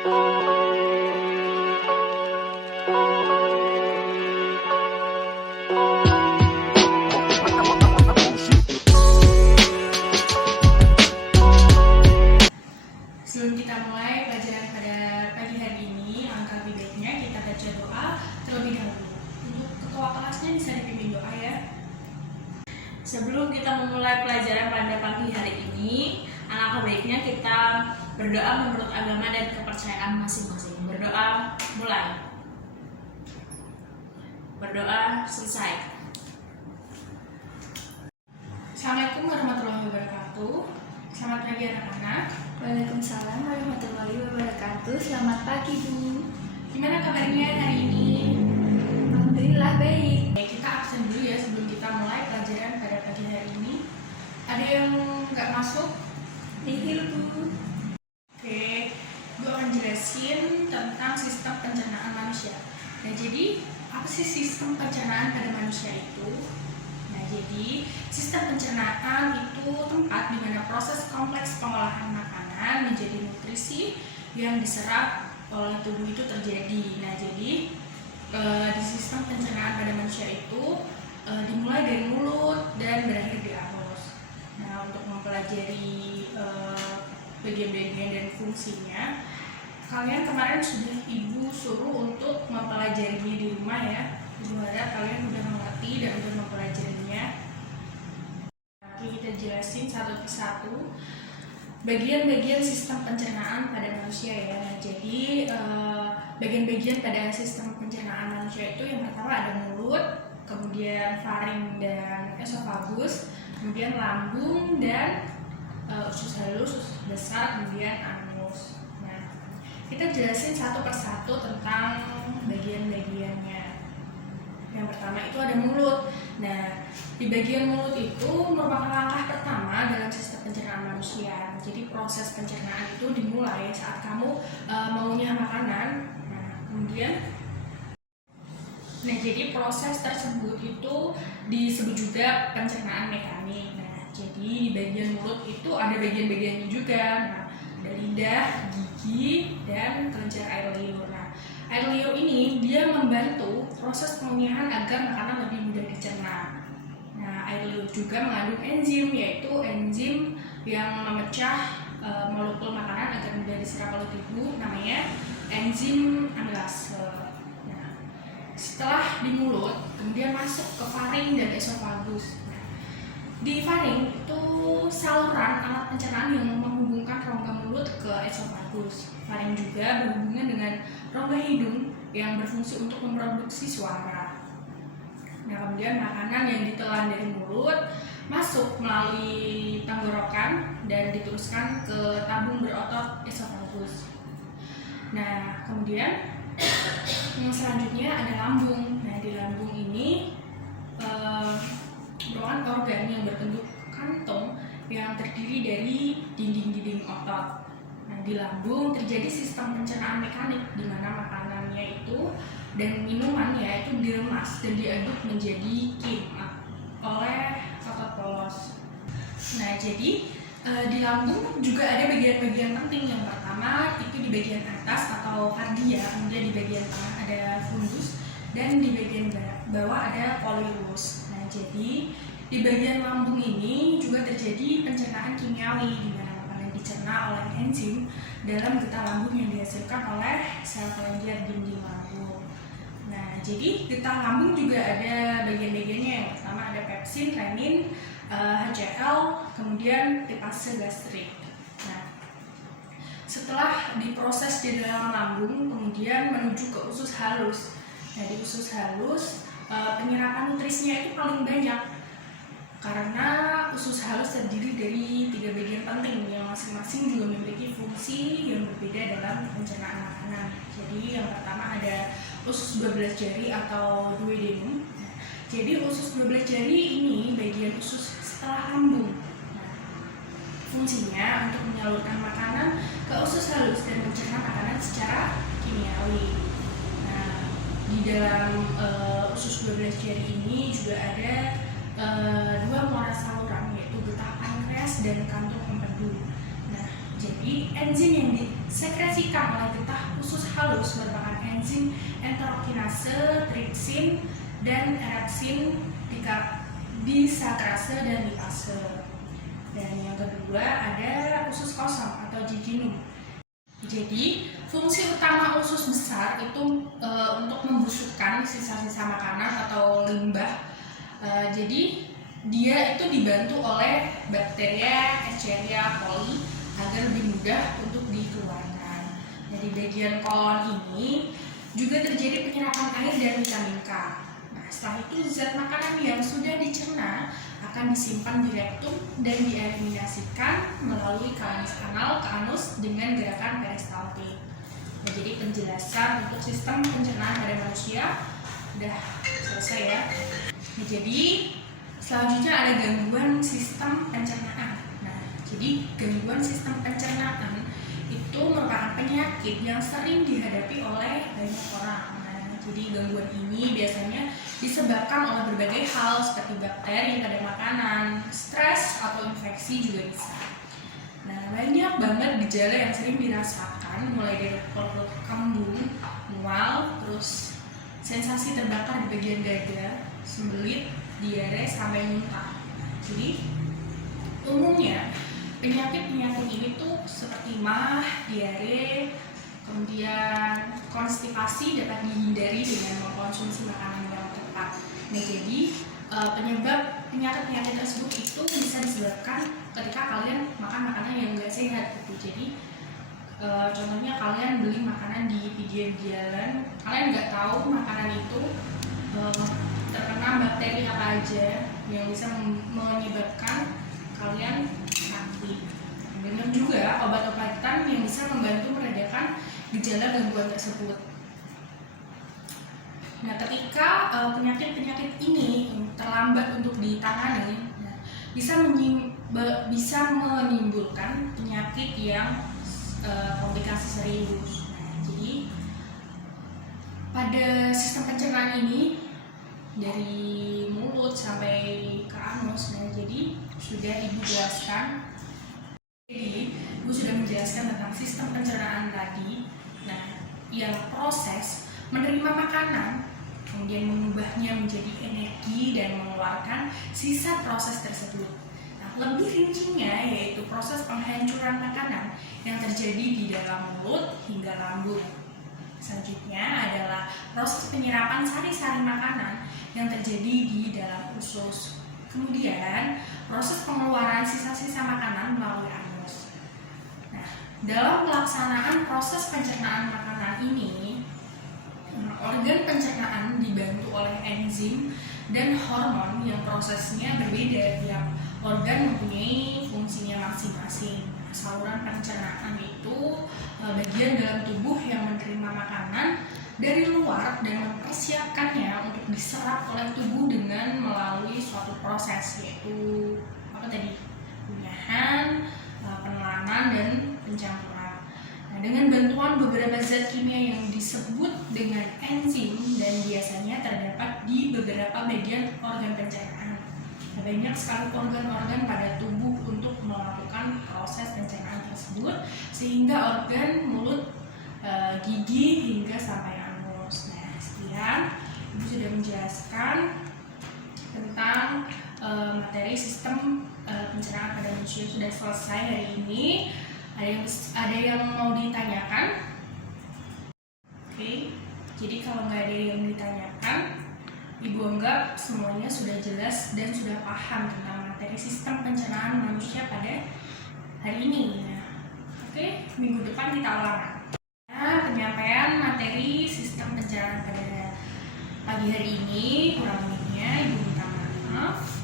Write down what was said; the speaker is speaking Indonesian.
Sebelum kita mulai pelajaran pada pagi hari ini, alangkah lebih baiknya kita baca doa terlebih dahulu. Untuk ketua kelasnya bisa dipimpin doa ya. Sebelum kita memulai pelajaran pada pagi hari ini, alangkah baiknya kita berdoa menurut agama dan kepercayaan masing-masing. Berdoa mulai. Berdoa selesai. Assalamualaikum warahmatullahi wabarakatuh. Selamat pagi anak-anak. Waalaikumsalam warahmatullahi wabarakatuh. Selamat pagi, Bu. Gimana kabarnya hari ini? Alhamdulillah baik. Baik, kita absen dulu ya sebelum kita mulai pelajaran pada pagi hari ini. Ada yang nggak masuk? Nihil, Bu. Oke, gue akan jelasin tentang sistem pencernaan manusia. Nah, jadi apa sih sistem pencernaan pada manusia itu? Nah, jadi sistem pencernaan itu tempat di mana proses kompleks pengolahan makanan menjadi nutrisi yang diserap oleh tubuh itu terjadi. Nah, jadi di sistem pencernaan pada manusia itu dimulai dari mulut dan berakhir di anus. Nah, untuk mempelajari bagian-bagian dan fungsinya, kalian kemarin sudah ibu suruh untuk mempelajarinya di rumah ya. Ibu harap kalian sudah mengerti dan sudah mempelajarinya. Oke, kita jelasin satu persatu bagian-bagian sistem pencernaan pada manusia ya. Nah, jadi bagian-bagian pada sistem pencernaan manusia itu yang pertama ada mulut, kemudian faring dan esofagus, kemudian lambung dan usus halus, usus besar, kemudian anus. Nah, kita jelasin satu persatu tentang bagian-bagiannya. Yang pertama itu ada mulut. Nah, di bagian mulut itu merupakan langkah pertama dalam sistem pencernaan manusia. Jadi proses pencernaan itu dimulai saat kamu mengunyah makanan. Nah, jadi proses tersebut itu disebut juga pencernaan mekanik. Nah, jadi di bagian mulut itu ada bagian-bagiannya juga. Nah, ada lidah, gigi, dan kelenjar air liur. Nah, air liur ini dia membantu proses pengunyahan agar makanan lebih mudah dicerna. Nah, air liur juga mengandung enzim, yaitu enzim yang memecah molekul makanan agar mudah diserap oleh tubuh, namanya enzim amilase. Nah, setelah di mulut, kemudian masuk ke faring dan esofagus. Nah, di faring itu saluran alat pencernaan yang menghubungkan rongga mulut ke esofagus. Faring juga berhubungan dengan rongga hidung yang berfungsi untuk memproduksi suara. Nah, kemudian makanan yang ditelan dari mulut masuk melalui tenggorokan dan diteruskan ke tabung berotot esofagus. Nah, kemudian yang selanjutnya ada lambung. Nah, di lambung ini merupakan organ yang berbentuk kantong yang terdiri dari dinding-dinding otot. Nah, di lambung terjadi sistem pencernaan mekanik di mana makanannya itu dan minumannya itu diremas dan diaduk menjadi kimat oleh otot polos. Nah, jadi di lambung juga ada bagian-bagian penting. Yang pertama itu di bagian atas atau kardia, kemudian di bagian tengah ada fundus, dan di bagian bawah ada polylus. Nah, jadi di bagian lambung ini juga terjadi pencernaan kimiawi di mana makanan dicerna oleh enzim dalam getah lambung yang dihasilkan oleh sel kelenjar dinding lambung. Nah, jadi getah lambung juga ada bagian-bagiannya. Yang pertama ada pepsin, renin, HCl, kemudian lipase gastrik. Nah, setelah diproses di dalam lambung, kemudian menuju ke usus halus. Nah, di usus halus penyerapan nutrisinya itu paling banyak karena usus halus terdiri dari 3 bagian penting yang masing-masing juga memiliki fungsi yang berbeda dalam pencernaan makanan. Jadi yang pertama ada usus 12 jari atau duodenum. Jadi usus 12 jari ini bagian usus setelah lambung. Nah, fungsinya untuk menyalurkan makanan ke usus halus dan mencerna makanan secara kimiawi. Nah, di dalam usus 12 jari ini juga ada 2 muara saluran, yaitu getah pankreas dan kantung empedu. Nah, jadi Jadi enzim yang disekresikan oleh getah usus halus merupakan enzim enterokinase, tripsin, dan erepsin, disakrase, dan lipase. Dan yang kedua ada usus kosong atau jejunum. Jadi fungsi utama usus besar itu untuk membusukkan sisa-sisa makanan atau limbah. Jadi dia itu dibantu oleh bakteria Escherichia coli agar lebih mudah untuk dikeluarkan. Nah, di bagian kolon ini juga terjadi penyerapan air dan vitamin K. Nah, setelah itu zat makanan yang sudah dicerna akan disimpan di rektum dan dieliminasikan melalui kanal ke anus dengan gerakan peristaltik. Nah, jadi penjelasan untuk sistem pencernaan pada manusia udah selesai ya. Nah, jadi selanjutnya ada gangguan sistem pencernaan. Nah, jadi gangguan sistem pencernaan itu merupakan penyakit yang sering dihadapi oleh banyak orang. Nah, jadi gangguan ini biasanya disebabkan oleh berbagai hal seperti bakteri pada makanan, stres, atau infeksi juga bisa. Nah, banyak banget gejala yang sering dirasakan, mulai dari perut kembung, mual, terus sensasi terbakar di bagian dada, sembelit, diare, sampai muntah. Jadi umumnya penyakit-penyakit ini tuh seperti mah, diare, kemudian konstipasi dapat dihindari dengan mengkonsumsi makanan yang tepat. Nah, jadi penyebab penyakit-penyakit tersebut itu bisa disebabkan ketika kalian makan makanan yang enggak sehat gitu. Jadi contohnya kalian beli makanan di pinggir jalan, kalian nggak tahu makanan itu terkena bakteri apa aja yang bisa menyebabkan kalian sakit. Banyak juga obat-obatan yang bisa membantu meredakan gejala gangguan tersebut. Nah, ketika penyakit-penyakit ini terlambat untuk ditangani, bisa menimbulkan penyakit yang komplikasi serius. Nah, jadi pada sistem pencernaan ini dari mulut sampai ke anus, nah jadi sudah ibu jelaskan. Jadi ibu sudah menjelaskan tentang sistem pencernaan tadi. Nah, yang proses menerima makanan, kemudian mengubahnya menjadi energi dan mengeluarkan sisa proses tersebut. Nah, lebih rincinya yaitu proses penghancuran makanan yang terjadi di dalam mulut hingga lambung. Selanjutnya adalah proses penyerapan sari-sari makanan yang terjadi di dalam usus. Kemudian proses pengeluaran sisa-sisa makanan melalui anus. Nah, dalam pelaksanaan proses pencernaan makanan ini, organ pencernaan dibantu oleh enzim dan hormon yang prosesnya berbeda. Tiap organ mempunyai fungsinya masing-masing. Saluran pencernaan itu bagian dalam tubuh yang menerima makanan dari luar dan mempersiapkannya untuk diserap oleh tubuh dengan melalui suatu proses, yaitu penyahan, penelanan, dan pencampuran. Nah, dengan bantuan beberapa zat kimia yang disebut dengan enzim dan biasanya terdapat di beberapa bagian organ pencernaan. Nah, banyak sekali organ-organ pada tubuh untuk melakukan proses pencernaan tersebut, sehingga organ mulut, gigi, hingga sampai anus. Nah, sekian ibu sudah menjelaskan tentang materi sistem pencernaan pada manusia. Sudah selesai hari ini. Ada yang mau ditanyakan? Oke, jadi kalau nggak ada yang ditanyakan, ibu anggap semuanya sudah jelas dan sudah paham tentang materi sistem pencernaan manusia pada hari ini. Nah, oke, minggu depan kita ulangan. Nah, penyampaian materi sistem pencernaan pada pagi hari ini kurang lebihnya ibu minta maaf.